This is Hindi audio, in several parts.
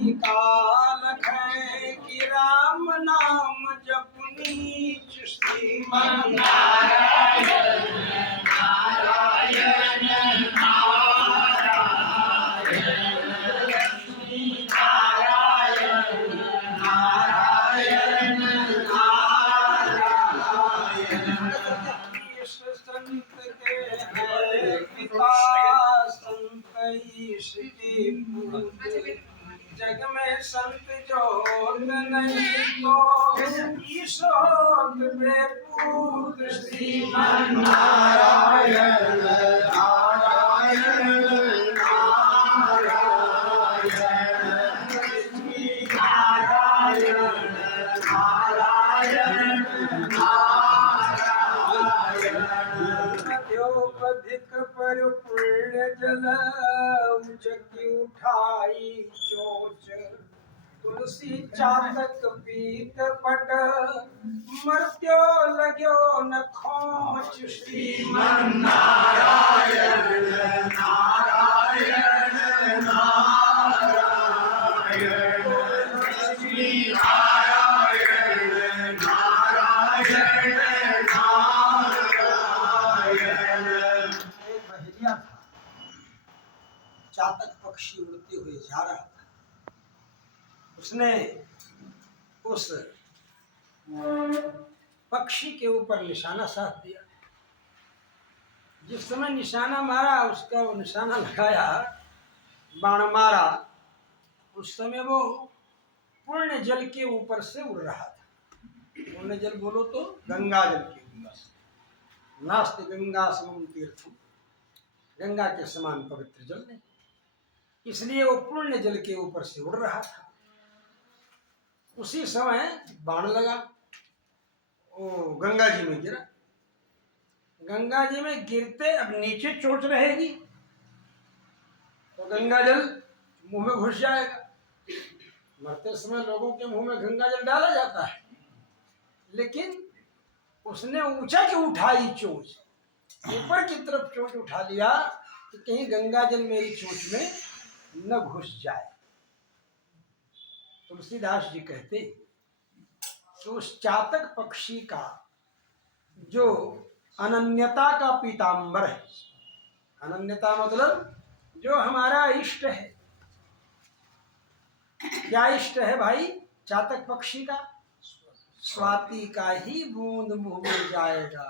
यही काल है कि राम नाम जपनी श्रीमन नारायण नारायण नारायण नारायण नारायण संत के है पिता संत ईश की पूज जग में संत जोत नहीं तो ईशोत बेपूत श्रीमन नारायण नारायण नारायण नारायण नारायण नारायण अध्योपधिक पर पुण्य जल उचकी उठाई चोच तुलसी चातक पीत पट मर्त्यो लग्यो न खोच श्रीमन नारायण नारायण नारायण लक्ष्मी नारायण नारायण नारायण। एक बहेलिया था, चातक पक्षी उड़ते हुए जा रहा था। उसने उस पक्षी के ऊपर निशाना साध दिया। जिस समय निशाना मारा, उसका वो निशाना लगाया, बाण मारा, उस समय वो पूर्ण जल के ऊपर से उड़ रहा था। पूर्ण जल बोलो तो गंगा जल के ऊपर से। नास्ति गंगा समम तीर्थम, गंगा के समान पवित्र जल नहीं, इसलिए वो पूर्ण जल के ऊपर से उड़ रहा था। उसी समय बाण लगा, वो गंगा जी में गिरा। गंगा जी में गिरते अब नीचे चोट रहेगी तो गंगा जल मुंह में घुस जाएगा। मरते समय लोगों के मुंह में गंगा जल डाला जाता है, लेकिन उसने ऊंचा की उठाई चोट, ऊपर की तरफ चोट उठा लिया कि कहीं गंगा जल मेरी चोट में न घुस जाए। तुलसीदास जी कहते तो उस चातक पक्षी का जो अनन्यता का पीतांबर है, अनन्यता मतलब जो हमारा इष्ट है। क्या इष्ट है भाई चातक पक्षी का? स्वाति का ही बूंद मुंह में जाएगा।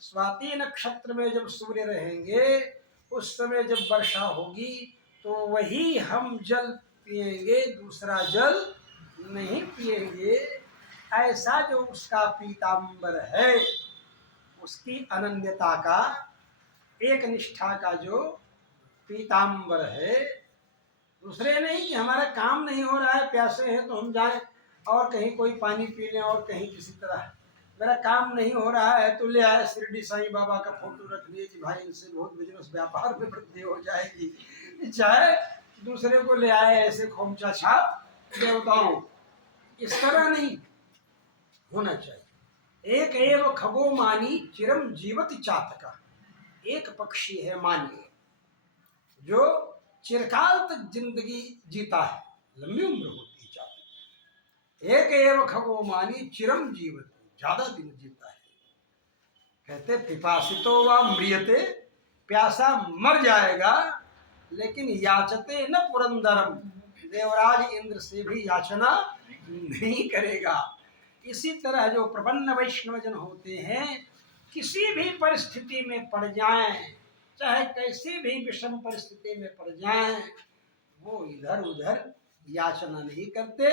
स्वाति नक्षत्र में जब सूर्य रहेंगे, उस समय जब वर्षा होगी तो वही हम जल पिएंगे, दूसरा जल नहीं पिएंगे। ऐसा जो उसका पीतांबर है, उसकी अनन्यता का, एक निष्ठा का जो पीतांबर है, दूसरे नहीं कि हमारा काम नहीं हो रहा है, प्यासे हैं तो हम जाएं और कहीं कोई पानी पी लें और कहीं किसी तरह, मेरा काम नहीं हो रहा है तो ले आए शिरडी साईं बाबा का फोटो रख लिए कि भाई इनसे बहुत बिजनेस व्यापार में वृद्धि हो जाएगी। चाहे दूसरे को ले आए ऐसे खोमचा छाप देवताओं, इस तरह नहीं होना चाहिए। एक एव खगो मानी चिरम जीवति चातका, एक पक्षी है मानिए जो चिरकाल तक जिंदगी जीता है, लंबी उम्र होती है चातक। एक एव खगो मानी चिरम जीवति, ज्यादा दिन जीता है। कहते पिपासितो व म्रियते, प्यासा मर जाएगा लेकिन याचते न पुरंदरम, देवराज इंद्र से भी याचना नहीं करेगा। इसी तरह जो प्रपन्न वैष्णवजन होते हैं, किसी भी परिस्थिति में पड़ जाएं, चाहे कैसी भी विषम परिस्थिति में पड़ जाएं, वो इधर उधर याचना नहीं करते,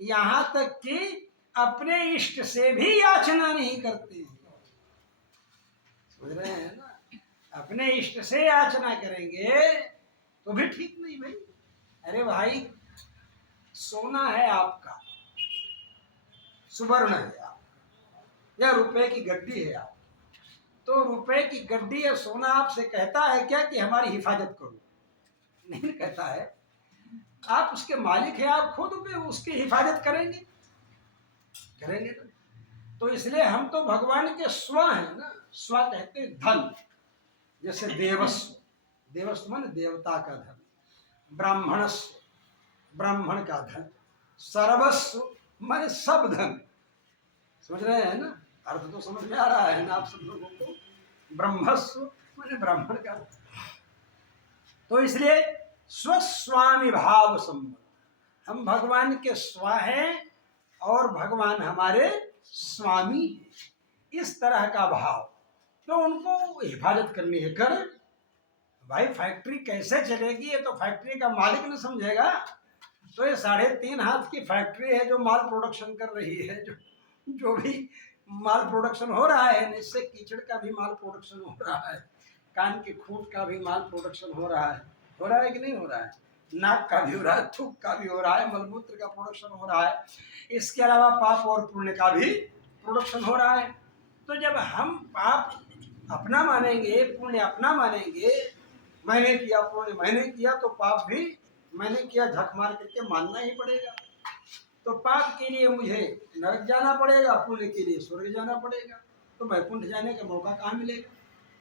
यहाँ तक कि अपने इष्ट से भी याचना नहीं करते। समझ रहे हैं ना? अपने इष्ट से याचना करेंगे तो भी ठीक नहीं भाई। अरे भाई सोना है आपका, सुवर्ण है आपका, या रुपए की गड्डी है आपकी, तो रुपए की गड्डी या सोना आपसे कहता है क्या कि हमारी हिफाजत करो? नहीं कहता है। आप उसके मालिक हैं, आप खुद भी उसकी हिफाजत करेंगे, करेंगे ना। तो इसलिए हम तो भगवान के स्व हैं ना। स्व कहते धन, जैसे देवस्व, देवस्व माने देवता का धन, ब्राह्मणस्व ब्राह्मण का धन, सर्वस्व माने सब धन। समझ रहे हैं ना, अर्थ तो समझ में आ रहा है ना आप सब लोगों को। ब्रह्मस्व माने ब्राह्मण का। तो इसलिए स्वस्वामी भाव संबंध, हम भगवान के स्व हैं और भगवान हमारे स्वामी हैं, इस तरह का भाव। तो उनको हिफाजत करनी है, कर भाई। फैक्ट्री कैसे चलेगी ये तो फैक्ट्री का मालिक न समझेगा। तो ये 3.5 हाथ की फैक्ट्री है जो माल प्रोडक्शन कर रही है, जो भी माल प्रोडक्शन हो रहा है, इससे कीचड़ का भी माल प्रोडक्शन हो रहा है, कान के खूंट का भी माल प्रोडक्शन हो रहा है कि नहीं हो रहा है, नाक का भी हो रहा है, थूक का भी हो रहा है, मलमूत्र का प्रोडक्शन हो रहा है, इसके अलावा पाप और पुण्य का भी प्रोडक्शन हो रहा है। तो जब हम पाप अपना मानेंगे, पुण्य अपना मानेंगे, मैंने किया पुण्य मैंने किया, तो पाप भी मैंने किया झक मार करके मानना ही पड़ेगा। तो पाप के लिए मुझे नरक जाना पड़ेगा, पुण्य के लिए स्वर्ग जाना पड़ेगा। तो वैकुंठ जाने का मौका कहाँ मिलेगा?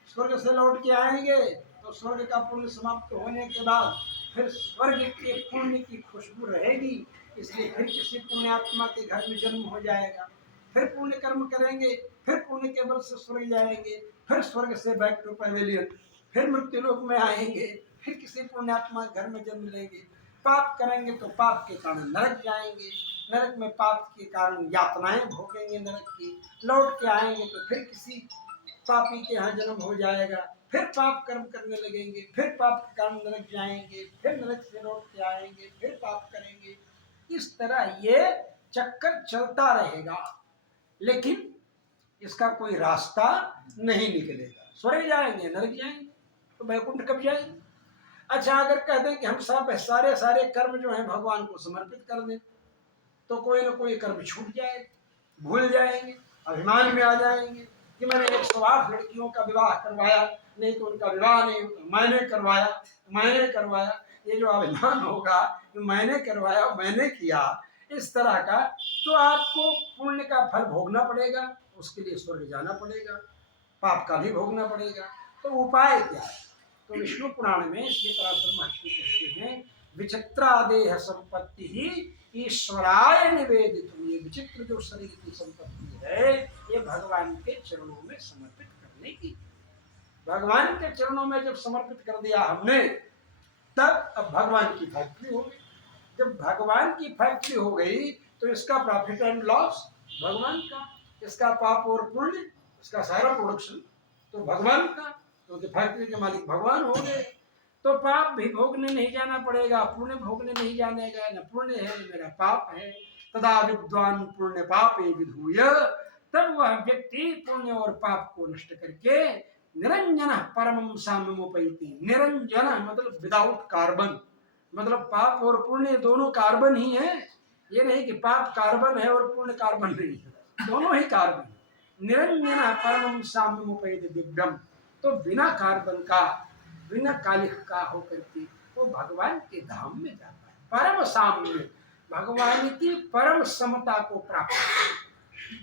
स्वर्ग से लौट के आएंगे तो स्वर्ग का पुण्य समाप्त होने के बाद फिर स्वर्ग के पुण्य की खुशबू रहेगी, इसलिए फिर किसी पुण्यात्मा के घर में जन्म हो जाएगा, फिर पुण्य कर्म करेंगे, फिर पुण्य के बल से स्वर्ग जाएंगे, फिर स्वर्ग से बैक टू पैवेलियन, फिर मृत्यु लोक में आएंगे, फिर किसी पुण्यात्मा घर में जन्म लेंगे। पाप करेंगे तो पाप के कारण नरक जाएंगे, नरक में पाप के कारण यातनाएं भोगेंगे नरक की, लौट के आएंगे तो फिर किसी पापी के यहाँ जन्म हो जाएगा, फिर पाप कर्म करने लगेंगे, फिर पाप के कारण नरक जाएंगे, फिर नरक से लौट के आएंगे, फिर पाप करेंगे। इस तरह ये चक्कर चलता रहेगा, लेकिन इसका कोई रास्ता नहीं निकलेगा। स्वर्ग जाएंगे, नरक जाएंगे, तो वैकुंठ कब जाएंगे? अच्छा, अगर कह दें कि हम सब सारे कर्म जो हैं भगवान को समर्पित कर दें, तो कोई ना कोई कर्म छूट जाए, भूल जाएंगे, अभिमान में आ जाएंगे कि मैंने 108 लड़कियों का विवाह करवाया, नहीं तो उनका विवाह नहीं, मैंने करवाया। ये जो अभिमान होगा कि मैंने करवाया, मैंने किया, इस तरह का, तो आपको पुण्य का फल भोगना पड़ेगा, उसके लिए स्वर्ग जाना पड़ेगा, पाप का भी भोगना पड़ेगा। तो उपाय क्या है? तो विष्णु पुराण में श्री पराशर महर्षि कहते हैं, विचित्रा देह संपत्ति ही ईश्वराय निवेदित। ये विचित्र जो शरीर की संपत्ति है, ये भगवान के चरणों में समर्पित करने की। भगवान के चरणों में जब समर्पित कर दिया हमने, तब अब भगवान की फैक्ट्री हो गई। जब भगवान की फैक्ट्री हो गई तो इसका प्रॉफिट एंड लॉस भगवान का, इसका पाप और पुण्य, इसका सारा प्रोडक्शन तो भगवान का, तो फैक्ट्री के मालिक भगवान हो गए। तो पाप भी भोगने नहीं जाना पड़ेगा, पुण्य भोगने नहीं जाने का, न पुण्य है न मेरा पाप है। तदा विद्वान पुण्य पापे विधूय, तब वह व्यक्ति पुण्य और पाप को नष्ट करके निरंजन परमं साम्यमुपैति। निरंजन मतलब विदाउट कार्बन, मतलब पाप और पुण्य दोनों कार्बन ही है। ये नहीं कि पाप कार्बन है और पुण्य कार्बन नहीं है, दोनों ही कार्बन। निरंजन परमं साम्यमुपैति दिव्यम, तो बिना कार्बन का, बिना कालिख का होकर के वो भगवान के धाम में जाता है। परम साम्य, भगवान की परम समता को प्राप्त,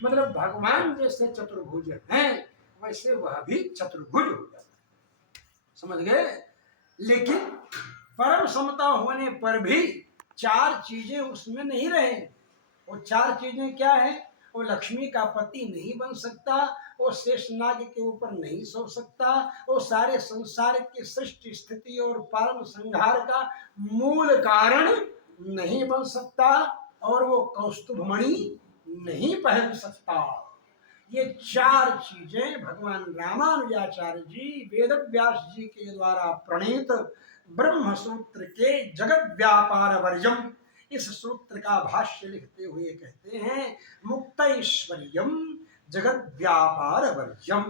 मतलब भगवान जैसे चतुर्भुज हैं वैसे वह भी चतुर्भुज हो जाता है। समझ गए? लेकिन परम समता होने पर भी 4 चीजें उसमें नहीं रहे। वो 4 चीजें क्या है? वो लक्ष्मी का पति नहीं बन सकता, वो शेषनाग के ऊपर नहीं सो सकता, वो सारे संसार की सृष्टि स्थिति और परम संहार का मूल कारण नहीं बन सकता, और वो कौस्तुभमणि नहीं पहन सकता। ये 4 चीजें भगवान रामानुजाचार्य जी वेद व्यास जी के द्वारा प्रणीत ब्रह्म सूत्र के जगत व्यापार वर्जम, इस सूत्र का भाष्य लिखते हुए कहते हैं, मुक्तैश्वर्यम जगत व्यापार वर्जम।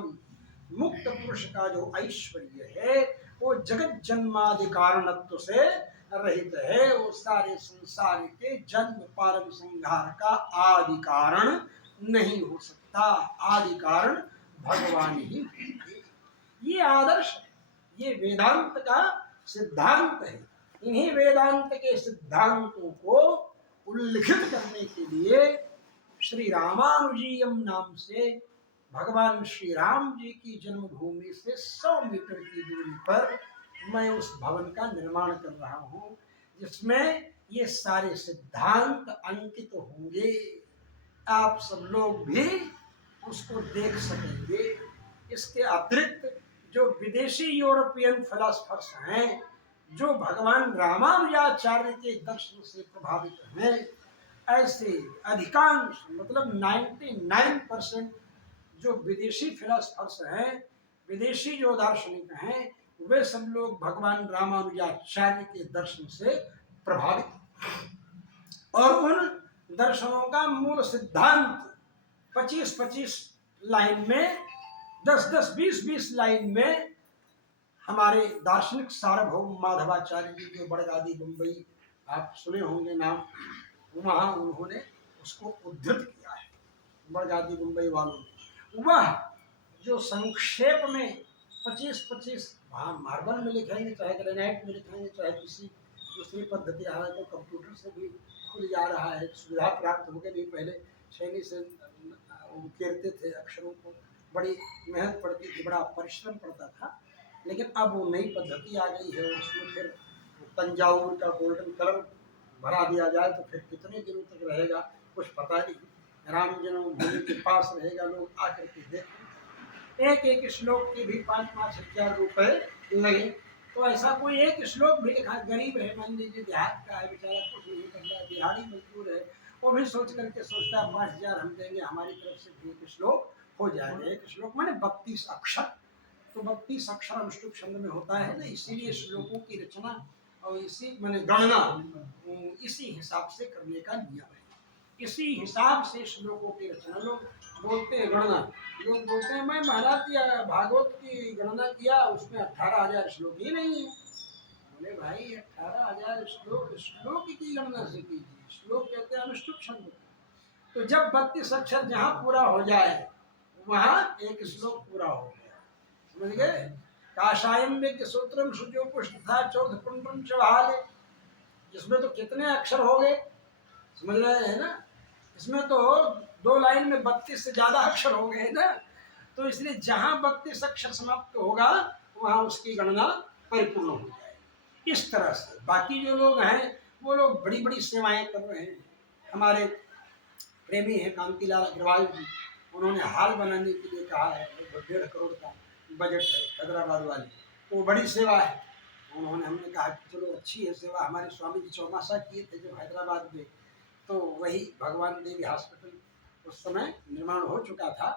मुक्त पुरुष का जो ऐश्वर्य है वो जगत जन्मादि कारणत्व से रहित है, वो सारे संसार के जन्म पारम संहार का आदि कारण नहीं हो सकता, आदि कारण भगवान ही है। ये आदर्श है, ये वेदांत का सिद्धांत है। इन्हीं वेदांत के सिद्धांतों को उल्लिखित करने के लिए श्री रामानुजीयम नाम से भगवान श्री राम जी की जन्मभूमि से 100 मीटर की दूरी पर मैं उस भवन का निर्माण कर रहा हूँ, जिसमें ये सारे सिद्धांत अंकित होंगे, आप सब लोग भी उसको देख सकेंगे। इसके अतिरिक्त जो विदेशी यूरोपियन फिलोसफर्स हैं, जो भगवान रामानुजाचार्य के दर्शन से प्रभावित हैं, ऐसे अधिकांश मतलब 99% जो विदेशी फिलोसफर्स हैं, विदेशी जो दार्शनिक हैं, वे सब लोग भगवान रामानुजाचार्य के दर्शन से प्रभावित, और उन दर्शनों का मूल सिद्धांत 25-25 लाइन में, 10-10, 20-20 लाइन में हमारे दार्शनिक सार्वभौम माधवाचार्य जी जो बड़गादी बम्बई, आप सुने होंगे नाम, वहां उन्होंने उसको उद्धृत किया है, बड़गादी मुंबई वालों ने। वह जो संक्षेप में 25-25 वहाँ मार्बल में लिखेंगे, चाहे ग्रेनाइट में लिखेंगे, चाहे किसी दूसरी पद्धति, हालांकि तो कंप्यूटर से भी खुल जा रहा है, सुविधा प्राप्त हो गई। नहीं पहले छेनी से उकेरते थे अक्षरों को, बड़ी मेहनत पड़ती थी, बड़ा परिश्रम पड़ता था, लेकिन अब वो नई पद्धति आ गई है। उसमें फिर तंजावुर का गोल्डन कलर भरा दिया जाए तो फिर कितने दिनों तक रहेगा कुछ पता नहीं, राम जन्मभूमि के पास रहेगा, लोग आकर के देखें। एक एक श्लोक के भी 5-5 हजार रुपए लगे, तो ऐसा कोई एक श्लोक भी लिखा, गरीब है, मान लीजिए देहात का है बेचारा, कुछ नहीं कर रहा, दिहाड़ी मजदूर है, वो भी सोच करके सोचता है 5,000 हम देंगे, हमारी तरफ से भी एक श्लोक हो जाएगा। एक श्लोक माने 32 अक्षर, तो 32 अक्षर अनुष्टुप छंद में होता है ना, इसीलिए श्लोकों की रचना और इसी मैंने गणना इसी हिसाब से करने का नियम है। इसी हिसाब से श्लोकों की रचना, लोग बोलते हैं गणना, लोग बोलते हैं मैं महाराज भागवत की गणना किया, उसमें 18,000 श्लोक ही नहीं है। बोले भाई 18,000 श्लोक की गणना से कीजिए, श्लोक कहते हैं अनुष्टुप छंद। तो जब 32 अक्षर जहाँ पूरा हो जाए वहां एक श्लोक पूरा हो गया, समझ गए। काशायम में सूत्रम शुचो पुष्ट था चौथ पुंड्रम चढ़ाले, इसमें तो कितने अक्षर हो गए, समझ रहे हैं ना। इसमें तो 2 लाइन में 32 से ज्यादा अक्षर हो गए ना, तो इसलिए जहां 32 अक्षर समाप्त होगा वहां उसकी गणना परिपूर्ण हो जाएगी। इस तरह से बाकी जो लोग हैं वो लोग बड़ी बड़ी सेवाएं कर रहे हैं। हमारे प्रेमी है कांतिलाल अग्रवाल जी, उन्होंने हाल बनाने के लिए कहा है, 1.5 करोड़ का बजट है हैदराबाद वाली, वो बड़ी सेवा है। उन्होंने, हमने कहा चलो अच्छी है सेवा, हमारे स्वामी जी चौमासा किए थे जब हैदराबाद में, तो वही भगवान देवी हॉस्पिटल उस समय निर्माण हो चुका था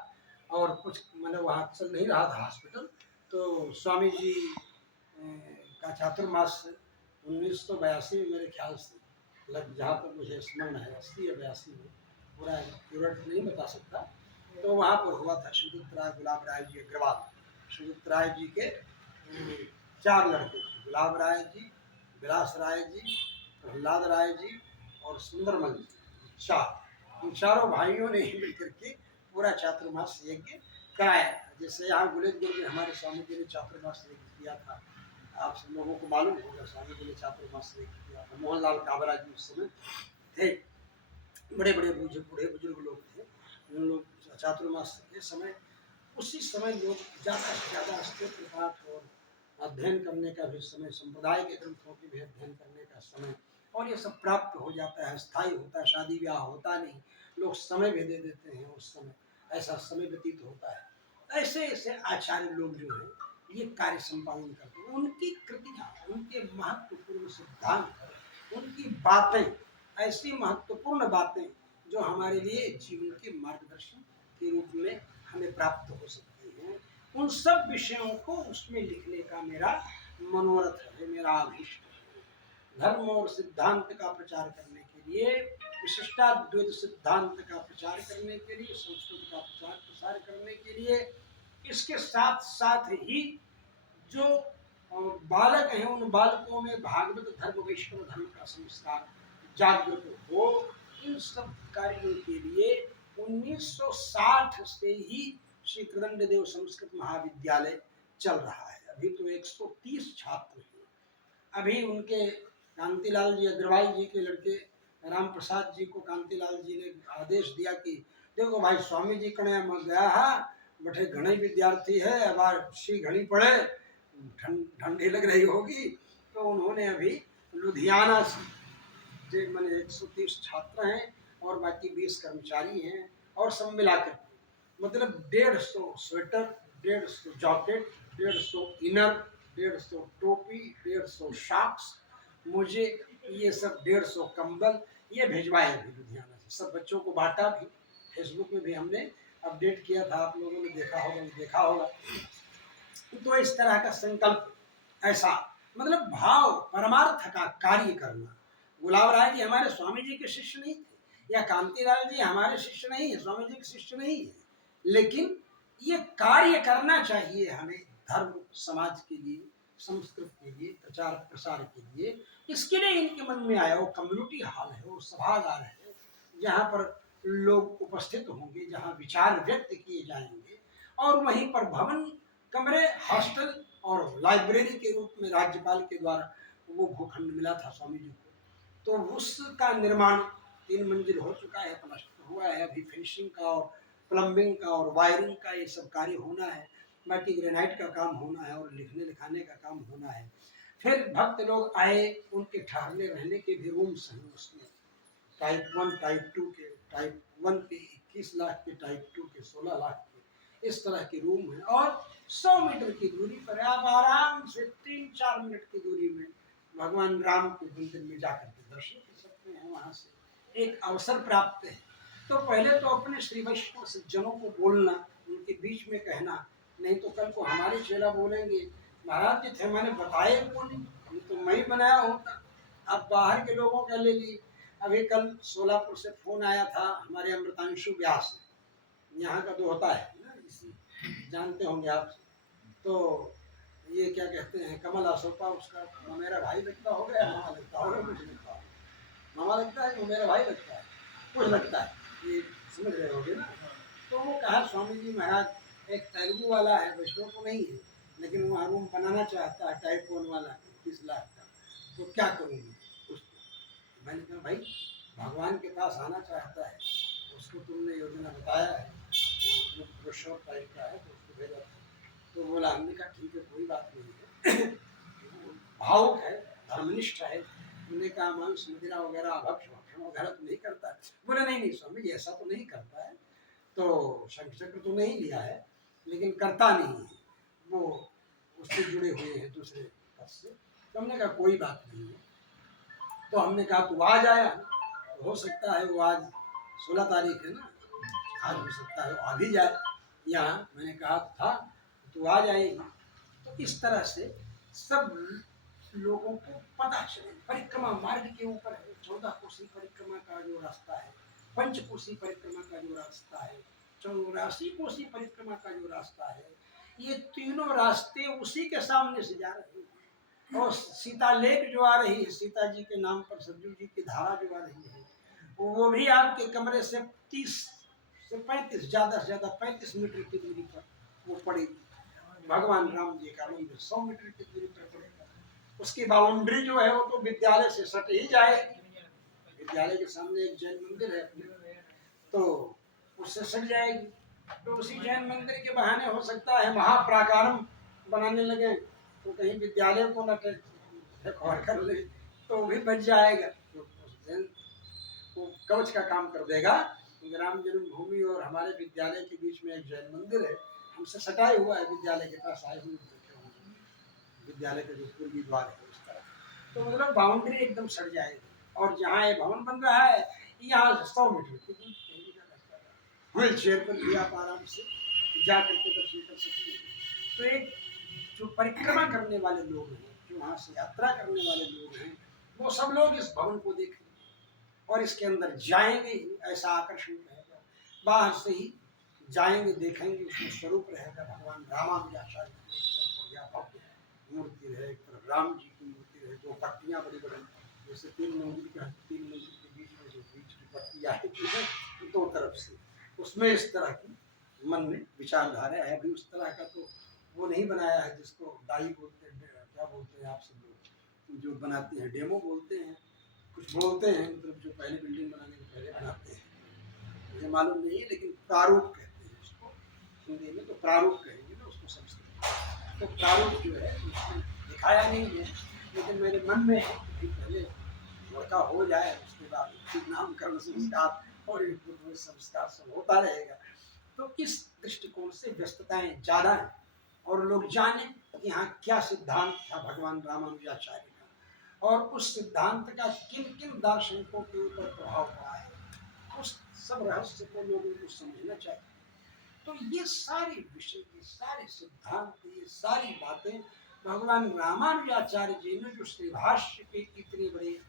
और कुछ मतलब वहाँ चल नहीं रहा था हॉस्पिटल, तो स्वामी जी का चातुर्मास 1982 में मेरे ख्याल से लग, जहाँ तक मुझे स्मरण है 80 या 82 में, पूरा एक्यूरेट नहीं बता सकता, तो वहाँ पर हुआ था। श्रीदत्त राय गुलाब राय जी अग्रवाल, श्रीदत्त राय जी के 4 लड़के थे, गुलाब राय जी, विलास राय जी, प्रहलाद राय जी और सुंदरमल जी, 4, इन चारों भाइयों ने ही मिलकर के पूरा चातुर्मास यज्ञ कराया। जैसे यहाँ गुलेजगढ़ में हमारे स्वामी जी ने चातुर्मास यज्ञ किया था, आप सब लोगों को मालूम होगा, स्वामी जी ने चातुर्मास यज्ञ किया था। मोहनलाल काबरा जी उस समय थे, बड़े बड़े बूढ़े बुजुर्ग लोग थे, उन लोग चातुर्मास के समय, उसी समय लोग ज़्यादा से ज़्यादा स्तोत्र पाठ और अध्ययन करने का भी समय, संप्रदाय के ग्रंथों के भी अध्ययन करने का समय, और ये सब प्राप्त हो जाता है, स्थायी होता है, शादी ब्याह होता नहीं, लोग समय भी दे देते हैं, उस समय ऐसा समय व्यतीत होता है। ऐसे ऐसे आचार्य लोग जो हैं ये कार्य संपादन करते हैं, उनकी कृतियाँ, उनके महत्वपूर्ण सिद्धांत, उनकी बातें, ऐसी महत्वपूर्ण बातें जो हमारे लिए जीवन के मार्गदर्शन के रूप में हमें प्राप्त हो सकती हैं, उन सब विषयों को उसमें लिखने का मेरा मनोरथ है, मेरा अभीष्ट है। धर्म और सिद्धांत का प्रचार करने के लिए, विशिष्टाद्वैत सिद्धांत का प्रचार करने के लिए, संस्कृत का प्रचार प्रसार करने के लिए, इसके साथ साथ ही जो बालक हैं उन बालकों में भागवत धर्म, वैष्णव धर्म का संस्कार जागृत हो, इन सब कार्यों के लिए 1960 से ही श्री कृदंड देव संस्कृत महाविद्यालय चल रहा है। अभी तो 130 छात्र हैं। अभी उनके कांतिलाल जी अग्रवाल जी के लड़के राम प्रसाद जी को कांतिलाल जी ने आदेश दिया कि देखो भाई स्वामी जी कने में गया है, बठे घने विद्यार्थी है, अब शी घनी पड़े, ठंडी लग रही होगी, तो उन्होंने अभी लुधियाना से मैंने 130 छात्र हैं और बाकी 20 कर्मचारी हैं, और सब मिलाकर मतलब 150 स्वेटर, 150 जॉकेट, 150 इनर, 150 टोपी, 150 शॉक्स, मुझे ये सब 150 कंबल ये भिजवाए अभी लुधियाना से। सब बच्चों को बांटा भी, फेसबुक में भी हमने अपडेट किया था, आप लोगों ने देखा होगा। तो इस तरह का संकल्प, ऐसा मतलब भाव परमार्थ का कार्य करना। गुलाब राय जी हमारे स्वामी जी के शिष्य नहीं थे, या कांतिलाल जी हमारे शिष्य नहीं है, स्वामी जी के शिष्य नहीं है, लेकिन ये कार्य करना चाहिए हमें धर्म समाज के लिए, संस्कृत के लिए, प्रचार प्रसार के लिए। इसके लिए इनके मन में आया। वो कम्युनिटी हॉल है, वो सभागार है, जहाँ पर लोग उपस्थित होंगे, जहाँ विचार व्यक्त किए जाएंगे, और वहीं पर भवन, कमरे, हॉस्टल और लाइब्रेरी के रूप में राज्यपाल के द्वारा वो भूखंड मिला था स्वामी जी को। तो उसका निर्माण 3 मंजिल हो चुका है, प्लास्टर हुआ है, अभी फिनिशिंग का और प्लम्बिंग का और वायरिंग का ये सब कार्य होना है, बाकी ग्रेनाइट का काम होना है और लिखने लिखाने का काम होना है। फिर भक्त लोग आए, उनके ठहरने रहने के भी रूम्स हैं उसमें, टाइप 1 टाइप 2 के, टाइप 1 के 21 लाख के, टाइप 2 के 16 लाख के, इस तरह के रूम है। और 100 मीटर की दूरी पर आप आराम से 3-4 मिनट की दूरी में भगवान राम के मंदिर में जाकर के दर्शन कर सकते हैं। वहाँ से एक अवसर प्राप्त है। तो पहले तो अपने श्री वैष्णव सज्जनों को बोलना, उनके बीच में कहना, नहीं तो कल को हमारे चेला बोलेंगे महाराज जी थे, मैंने बताए क्यों नहीं, तो मैं ही बनाया होता। अब बाहर के लोगों का ले ली। अभी कल सोलापुर से फोन आया था हमारे अमृतांशु व्यास, यहाँ का दोहता है ना, इसी जानते होंगे आप। तो ये क्या कहते हैं, कमल अशोका, उसका मेरा भाई लगता हो गया, मामा लगता होगा, मुझे लगता है मामा लगता है, वो मेरा भाई लगता है, कुछ लगता है, ये समझ रहे होगे ना। तो वो कहा स्वामी जी महाराज एक तेलुगु वाला है, वैष्णव तो नहीं है, लेकिन वहाँ रूम बनाना चाहता है टाइप 1 वाला 21 लाख का, तो क्या करूँगी उसको। मैंने कहा भाई भगवान के पास आना चाहता है, उसको तुमने योजना बताया है, ब्रोशर टाइप का है, तो उसको भेजा। तो बोला, हमने कहा ठीक है कोई बात नहीं है, भावुक है, धर्मनिष्ठ है, हमने कहा मांस मदिरा वगैरह भक्षण वगैरह तो नहीं करता। बोले नहीं नहीं स्वामी जी ऐसा तो नहीं करता है, तो शंख चक्र तो नहीं लिया है, लेकिन करता नहीं है, वो उससे जुड़े हुए हैं दूसरे पद से। तो हमने कहा कोई बात नहीं है। तो हमने कहा तू आज आया, तो हो सकता है वो आज 16 तारीख है ना, आज हो सकता है वो आ भी जाए यहाँ। मैंने कहा था तो आ जाएगी। तो इस तरह से सब लोगों को पता चले। परिक्रमा मार्ग के ऊपर है, 14 कोसी परिक्रमा का जो रास्ता है, 5 कोसी परिक्रमा का जो रास्ता है, 84 कोसी परिक्रमा का जो रास्ता है, ये तीनों रास्ते उसी के सामने से जा रहे हैं। और सीता लेक जो आ रही है, सीता जी के नाम पर सरजू जी की धारा जो आ रही है, वो भी आपके कमरे से 30 से 35, ज़्यादा से ज़्यादा 35 मीटर की दूरी पर वो पड़ेगी। भगवान राम जी का मंदिर 100 मीटर की दूरी पर पड़ेगा। उसकी बाउंड्री जो है वो तो विद्यालय से सट ही जाएगी। विद्यालय के सामने एक जैन मंदिर है अपने, तो उससे सट जाएगी। तो उसी जैन मंदिर के बहाने हो सकता है महाप्राकारम बनाने लगे, तो कहीं विद्यालय को न कर ले, तो भी बच जाएगा। तो वो कवच का काम कर देगा। राम जन्मभूमि और हमारे विद्यालय के बीच में एक जैन मंदिर है, हमसे सटाए हुआ है, विद्यालय के पास आए हुए, विद्यालय का जो पूर्वी द्वार है उस तरह। तो मतलब बाउंड्री एकदम सट जाएगी। और जहाँ ये भवन बन रहा है यहाँ 100 मीटर की दूरी, व्हील चेयर पर भी आप आराम से जा करके दर्शन कर सकते हैं। तो एक जो परिक्रमा करने वाले लोग हैं, जो वहाँ से यात्रा करने वाले लोग हैं, वो सब लोग इस भवन को देखेंगे और इसके अंदर जाएंगे, ऐसा आकर्षण रहेगा। बाहर से ही जाएंगे, देखेंगे, उसमें स्वरूप रहेगा भगवान रामानुजाचार्य की भव्य मूर्ति रहे, एक तरफ राम जी की मूर्ति रहे, 2 पट्टियाँ बड़ी बड़ी, जैसे 3 मंदिर के बीच में जो बीच की पट्टियाँ है 2 तरफ से, उसमें इस तरह की मन में विचारधारा है। अभी उस तरह का तो वो नहीं बनाया है जिसको दाई बोलते हैं, क्या बोलते हैं आप सब लोग जो बनाते हैं, डेमो बोलते हैं, कुछ बोलते हैं, मतलब जो पहले बिल्डिंग बनाने के पहले बनाते हैं, मुझे मालूम नहीं है, लेकिन प्रारूप कहते हैं उसको हिंदी में, तो प्रारूप कहेंगे ना उसको संस्कृत। तो प्रारूप जो है उसमें दिखाया नहीं है, लेकिन मेरे मन में है कि पहले लड़का हो जाए उसके बाद नामकरण संस्कार और संस्कार सब होता रहेगा। तो इस दृष्टिकोण से व्यस्तताएं ज्यादा हैं। और लोग जाने कि यहाँ क्या सिद्धांत था भगवान रामानुजाचार्य का, और उस सिद्धांत का किन किन दार्शनिकों के ऊपर प्रभाव पड़ा है, उस सब रहस्य को लोगों को समझना चाहिए। तो ये सारे विषय, ये सारे सिद्धांत, ये सारी बातें भगवान रामानुजाचार्य जी ने जो श्रीभाष्य के इतने बड़े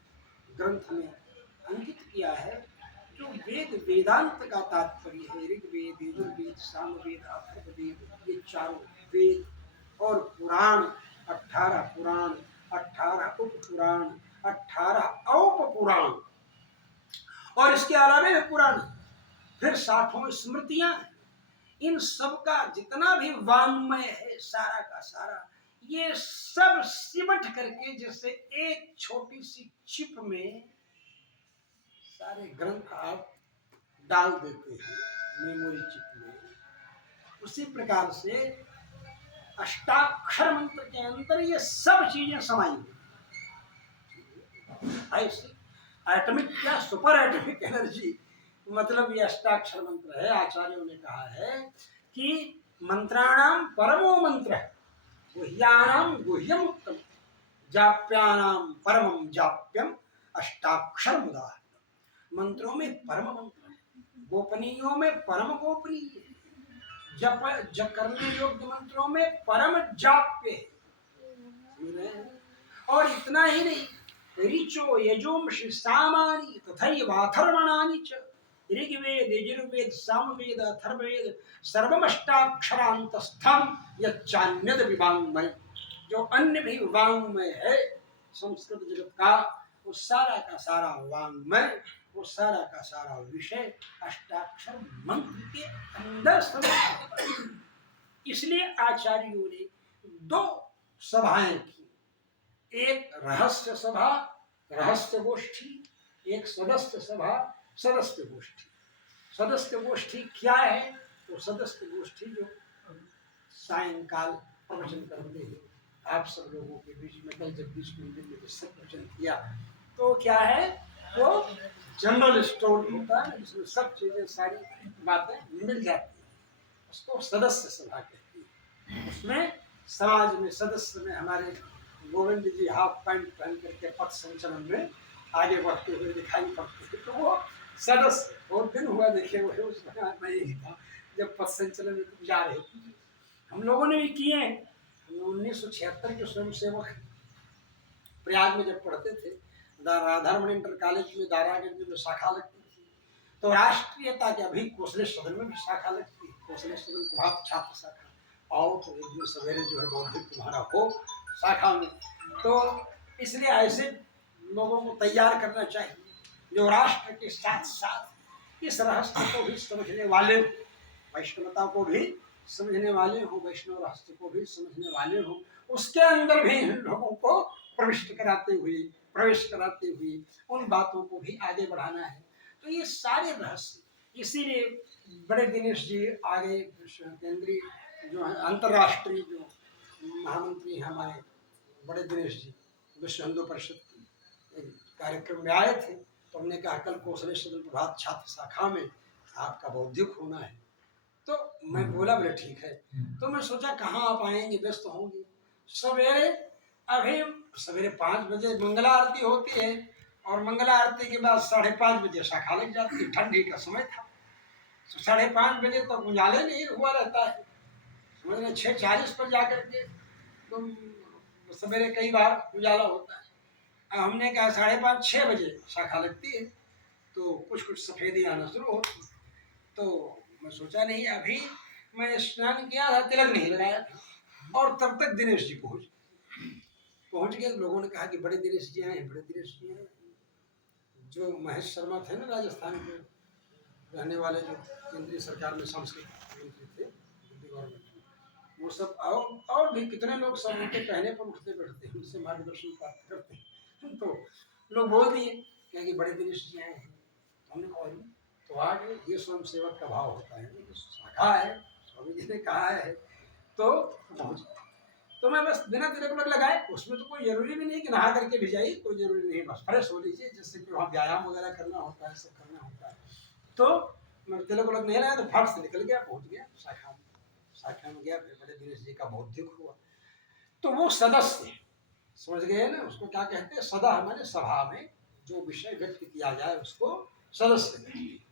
ग्रंथ में अंकित किया है, जो वेद वेदांत का तात्पर्य है, ऋग्वेद, यजुर्वेद, सामवेद, अथर्ववेद, ये चारों वेद और पुराण, 18 पुराण, 18 उप पुराण, 18 औप पुराण, और इसके अलावा पुराण, फिर 60 स्मृतियां, इन सब का जितना भी वाङ्मय है सारा का सारा, ये सब सिमट करके जैसे एक छोटी सी चिप में सारे ग्रंथ आप डाल देते हैं मेमोरी चिप में, उसी प्रकार से अष्टाक्षर मंत्र के अंदर ये सब चीजें समाई ऐसे एटमिक क्या सुपर एटमिक एनर्जी, मतलब ये अष्टाक्षर मंत्र है। आचार्यों ने कहा है कि मंत्राणाम परमो मंत्र, गुह्यानाम गुह्यम उत्तम, जाप्यानाम परमम जाप्यम अष्टाक्षर मुदा। मंत्रों में परम मंत्र है, गोपनीयों में परम गोपनीय, जप करने योग्य मंत्रों में परम जाप्य, और इतना ही नहीं, ऋचो यजोंषि सामानि तथैवाथर्वणानि च, ऋग्वेद, यजुर्वेद, सामवेद, अथर्ववेद सर्वमष्टाक्षरांतस्थम यच्चान्यद विवाङ्मय, जो अन्य भी वाङ्मय है संस्कृत जगत का, वो सारा का सारा वाङ्मय, वो सारा का सारा विषय अष्टाक्षर मंत्र के अंदर समाहित। इसलिए आचार्यों ने 2 सभाएं की, एक रहस्य सभा, रहस्य गोष्ठी, एक सदस्य सभा, सदस्य गोष्ठी। सदस्य गोष्ठी क्या है? तो सदस्य गोष्ठी जो सायंकाल प्रवचन करते हैं आप सब लोगों के बीच में, कल जगदीश मंदिर में जिससे प्रवचन किया, तो क्या है, वो जनरल स्टोर होता है जिसमें सब चीजें, सारी बातें मिल जाती हैं, उसको सदस्य सभा कहती है। उसमें समाज में सदस्य में हमारे गोविंद जी हाफ पैंट पहन करके पथ संचलन में आगे बढ़ते हुए दिखाई पड़ते थे, तो वो सदस्य, बहुत दिन हुआ देखे हुए उसमें मैं यही था जब पथ संचलन में तुम जा रहे थे। हम लोगों ने भी किए हैं, 1976 के स्वयं सेवक प्रयाग में जब पढ़ते थे, राधारमण इंटर कॉलेज में दारागंज में शाखा लगती थी, तो राष्ट्रीयता के अभी कोसलेश सदन में भी शाखा लगती है, कोसलेश सदन प्रभात छात्र शाखा, आओ तो एक दिन सवेरे जो है बौद्धिक तुम्हारा हो शाखा में। तो इसलिए ऐसे लोगों को तैयार करना चाहिए जो राष्ट्र के साथ साथ इस रहस्य को भी समझने वाले हो, वैष्णवता को भी समझने वाले हो, वैष्णव रहस्य को भी समझने वाले हो, उसके अंदर भी इन लोगों को प्रविष्ट कराते हुए, प्रवेश कराते हुए उन बातों को भी आगे बढ़ाना है। तो ये सारे रहस्य, इसीलिए बड़े दिनेश जी आगे केंद्रीय जो है अंतर्राष्ट्रीय जो महामंत्री हैं हमारे बड़े दिनेश जी, विश्व हिंदू परिषद के कार्यक्रम में आए थे, तो हमने कहा कल कोसलेश सदन प्रभात छात्र शाखा में आपका बौद्धिक होना है, तो मैं बोला बोले ठीक है। तो मैं सोचा कहाँ आप आएंगे, व्यस्त होंगे। सवेरे, अभी सवेरे 5 बजे मंगला आरती होती है, और मंगला आरती के बाद 5:30 बजे शाखा लग जाती है, ठंडी का समय था, 5:30 बजे तक तो उजाले नहीं हुआ रहता है, समझ रहे, 6:40 पर जाकर के तो सवेरे कई बार उजाला होता है। हमने कहा 5:30 6 बजे शाखा लगती है, तो कुछ कुछ सफेदी आना शुरू होती, तो मैं सोचा नहीं, अभी मैं स्नान किया था, तिलक नहीं लगाया था, और तब तक दिनेश जी पहुंच गए। लोगों ने कहा कि बड़े दिनेश जी आए हैं, बड़े दिनेश जी आए। जो महेश शर्मा थे ना, राजस्थान के रहने वाले, जो केंद्रीय सरकार में सांस्कृतिक मंत्री थे, दिल्ली गवर्नमेंट में, वो सब और भी कितने लोग सब उनके कहने पर उठते बैठते हैं, उनसे मार्गदर्शन प्राप्त करते हैं। तो लोग बोल दिए कि बड़े दिनेश जी आए हैं, हमने कहा तो आगे ये स्वयं सेवक का भाव होता है, शाखा है, स्वामी जी ने कहा है, तो पहुँच गए। तो मैं बस बिना तिलक विलक लगाए, उसमें तो कोई जरूरी भी नहीं कि नहा करके भी जाइए, कोई जरूरी नहीं, बस फ्रेश हो लीजिए, जिससे कि वहाँ व्यायाम वगैरह करना होता है, सब करना होता है। तो मैं तिलक विलक नहीं लगाया, तो फट से निकल गया, पहुँच गया शाखा में। शाखा में गया, फिर बड़े दिनेश जी का बहुत दुख हुआ। तो वो सदस्य, समझ गए ना, उसको क्या कहते हैं, सदा, हमारे सभा में जो विषय व्यक्त किया जाए उसको सदस्य कहते हैं।